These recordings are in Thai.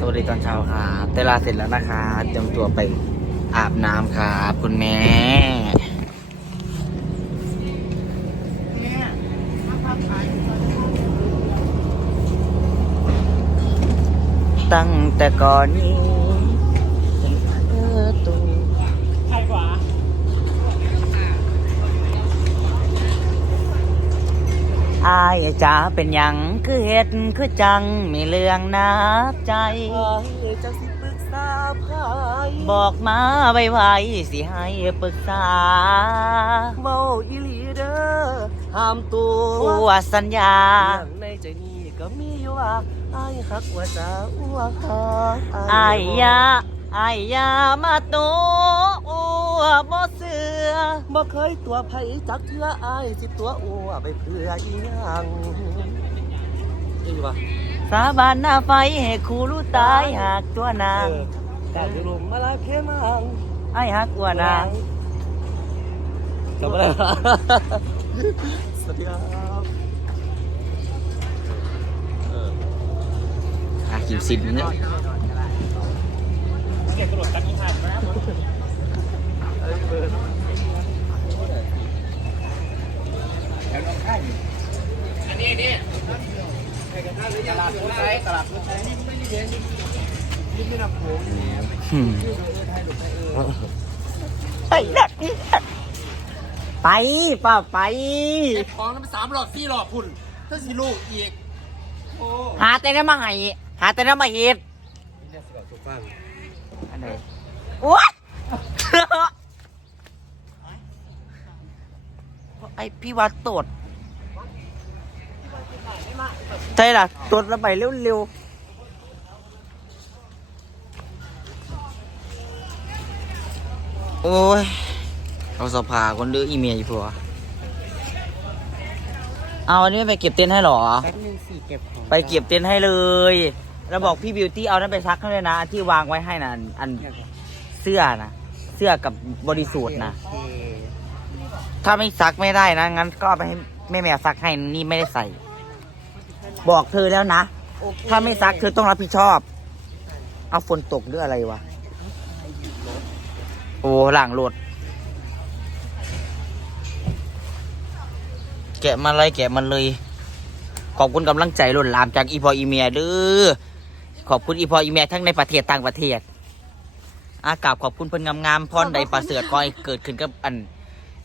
สวัสดีตอนเช้าครับเตลาเสร็จแล้วนะคะเตรียมตัวไปอาบน้ำครับคุณแม่ตั้งแต่ก่อนนี้ถึงเออตัว ใครกว่า อายจ๋าเป็นหยังคือเฮ็ดคือจังมีเรื่องนับใจจะสิปรึกษาพายบอกมาไวๆสิให้ปรึกษาเมาอีหลีเด้อห้ามตัวอัวสัญญาอย่างในใจนี้ก็มีอยู่ว่าไอ้ายฮักว่าจะอ้วกหา อายยาอายยามาตัวอัวบ่เสือบ่เคยตัวไผจักเทื่อไอ้ายสิตัวอ้วไปเพื่ออีหยังนี่วะสาบานหน้าไฟให้ครูรู้ตายหากตัวนาง การยุลมมาลาเพมังไอ้ายหักอัวนางกลับมาแล้วสวัสดีครับอะกินสินเนี่ย เด็กกระโดดตักอีหันนะอันนี้นี่ตลาดพุทธไทยตลาดพุทธไทยนี่ไม่ได้เรียนนี่ไม่นับผมอืมไปนะไปป่าไปเก็บของนั้นสามหลอดสี่หลอดพุ่นถ้าสิลูกอีกหาแต่น้ำมาให้หาแต่น้ำมาเฮ็ดเนี่ยสิบ อันไหนโอ๊ยไอพี่วัดตดใช่ล่ะตดแล้วไปเร็วๆโอ้ย เอาสภาคนดื้ออีเมียอยู่ผัว เอาอันนี้ไปเก็บเต็นท์ให้เหรอแป๊บนึงสี่เก็บของไปเก็บเต็นท์ให้เลย แล้วบอกพี่บิวตี้เอานั้นไปซักให้เลยนะ ที่วางไว้ให้นะอันอันเสื้อนะเสื้อกับบริสูทนะ โอเคถ้าไม่ซักไม่ได้นะ งั้นก็เอาไปให้แม่แม่ซักให้นี่ไม่ได้ใส่ บอกเธอแล้วนะ โอเคถ้าไม่ซักเธอต้องรับผิดชอบ เอาฝนตกหรืออะไรวะ โอ้หลังรถแกะมาเลยแกะมันเลย ขอบคุณกำลังใจล้นหลามจากอีพออีเมียเด้อ ขอบคุณอีพออีเมียทั้งในประเทศต่างประเทศ อากราบขอบคุณเพิ่นงามๆพรใดประเสริฐคอยเกิดขึ้นกับอัน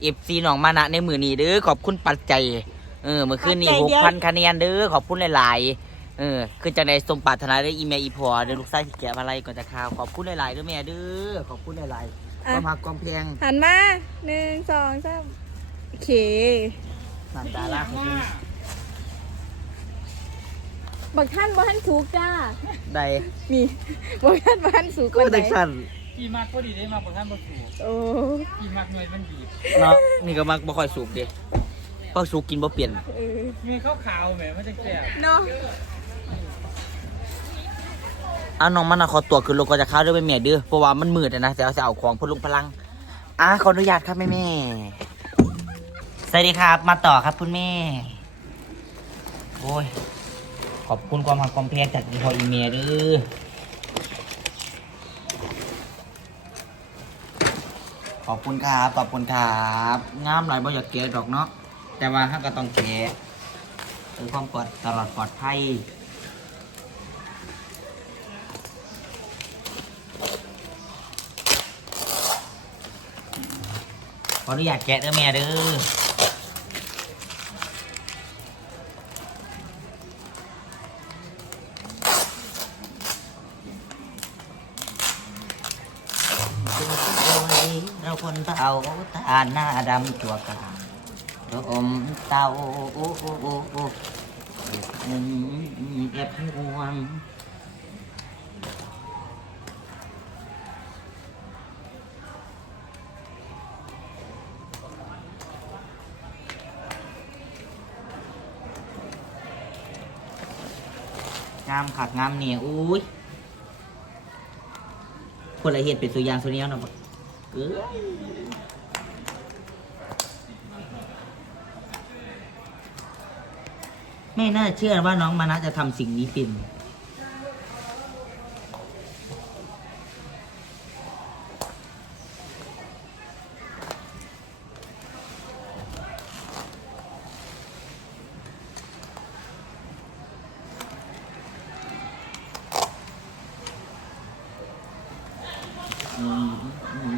เอฟซีหนองมานะในมือนี้เด้อขอบคุณปัจจัยเออเมื่อคืนนี้หกพันคะแนนเด้อขอบคุณหลายๆเออคือจังใดสมปรารถนาได้อีเมียอีพอเด้อลูกชายที่แกะมาอะไรก่อนจะข่าวขอบคุณหลายๆเด้อแม่เด้อขอบคุณหลายๆความหักความแพงหันมาหนึ่งสองสามโอเค นันดาราขอบคุณ บักท่านบ่ท่านสูกจ้า ใดนี่บักท่านบ่ท่านสูกคก็นไหนได้สั้นพี่มากก็ดีได้มากกว่าท่านประสูโอ้พี่มากหน่วยมันบีบเนาะนี่ก็มักบ่ค่อยสูบเด้เพราะสูบกินบ่เปลี่ยนเออมีข้าวขาวแหมมันจะแก่เนาะอะน้องมันนะขอตัวขึ้นลงก็จะเข้าด้วยไปแม่เด้อเพราะว่ามันมืดอะนะแต่เอาจะเอาของพลุงพลังอะขออนุญาตครับแม่แม่สวัสดีครับ มาต่อครับคุณแม่ โอ้ย ขอบคุณความหักความแพงจากอีพออีเมียด้อขอบคุณครับ ขอบคุณครับงามหลายบ่อยากเกะดอกเนาะ แต่ว่าห้าก็ต้องเกะเพื่อความปลอดตลอดปลอดภัยขออนุญาตแกะเด้อแม่เด้อ นเต่าตาหน้าดำตัวกลางเราอมเต่าโอ้โอ้โอ้โอ้อืมแอบห่วงงามขักงามเนี่ยอุ้ยคนละเหตุเป็นสุยางสุเนียวนะ ไม่น่าเชื่อว่าน้องมานะจะทำสิ่งนี้เป็น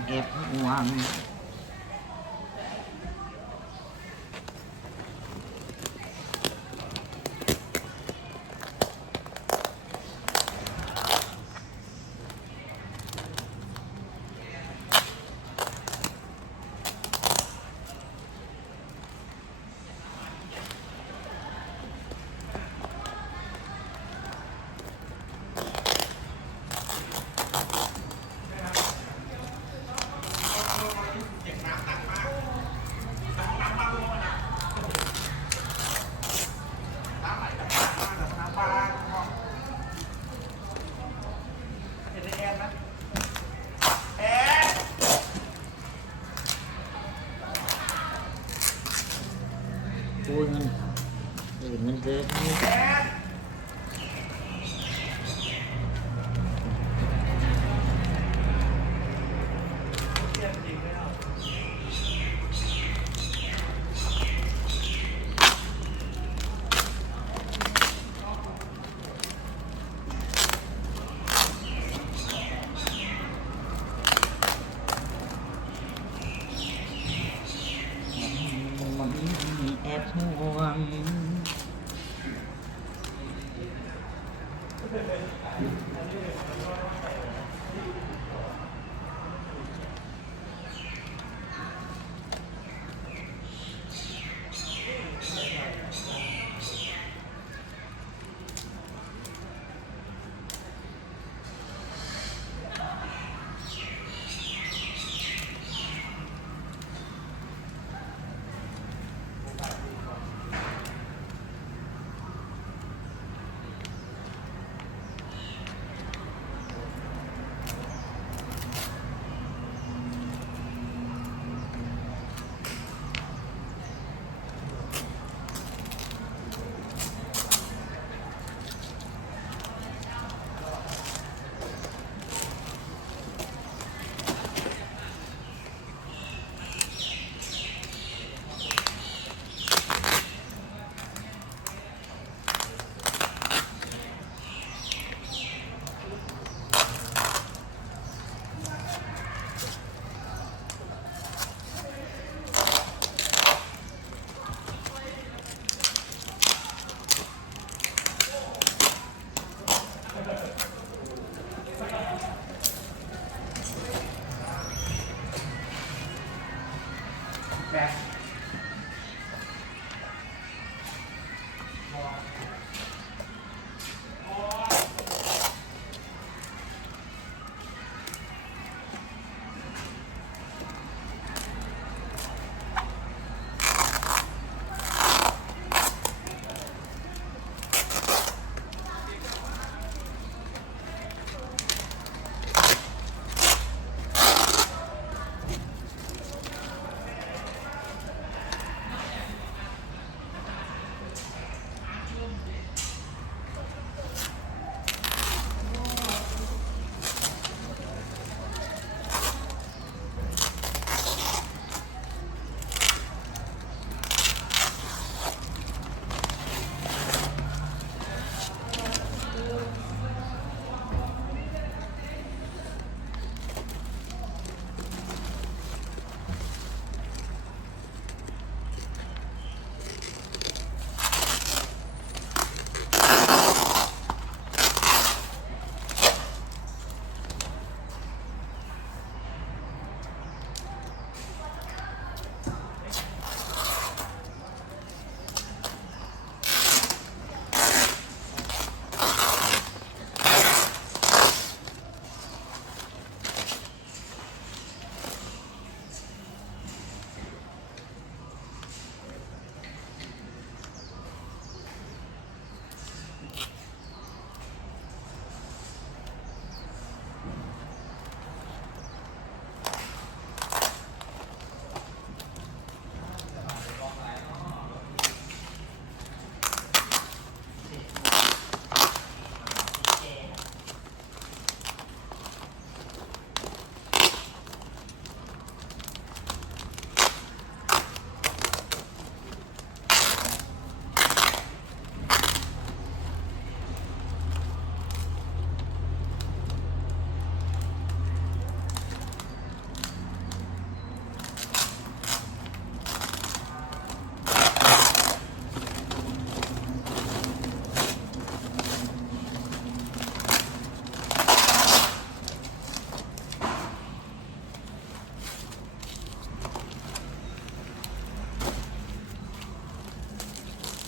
เอฟห่วง พูดเงินเออเงินเดือน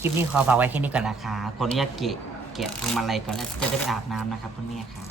ลิปนี้ขอฝากไว้แค่นี้ก่อนนะคะขออนุญาตเกะเกะพวงมาลัยก่อนแล้วจะได้ไปอาบน้ำนะครับคุณแม่ค่ะ